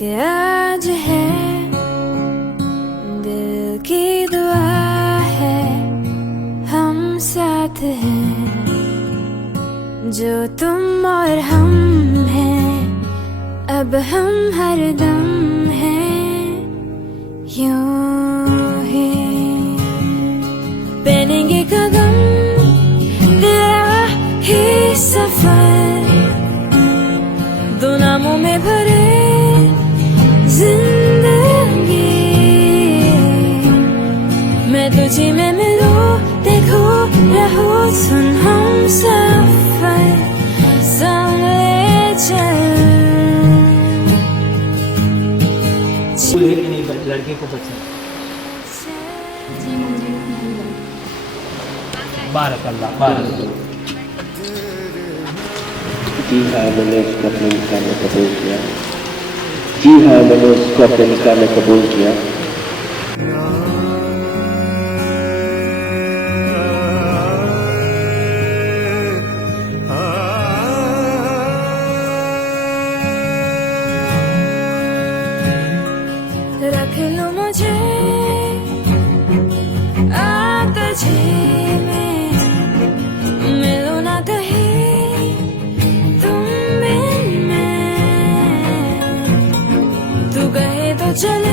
कि आज है दिल की दुआ है, हम साथ हैं जो तुम और हम हैं, अब हम हर दम हैं यूं ही पहनेंगे कदम तेरा ही सफर, दो नामों में भरे जिंदगी, मैं तुझे में मिलूं देखो रहूं सुन हम सफर संग ले चल। लड़के को पसंद बारकल्लाह बारकल्लाह। जी हाँ, मैंने उसको अपने निकाह में कबूल किया। जी हाँ, मैंने उसको अपने निकाह में कबूल किया। रख लो मुझे तुझे में, मिलो ना कहीं तुम बिन मैं, तू कहे तो चले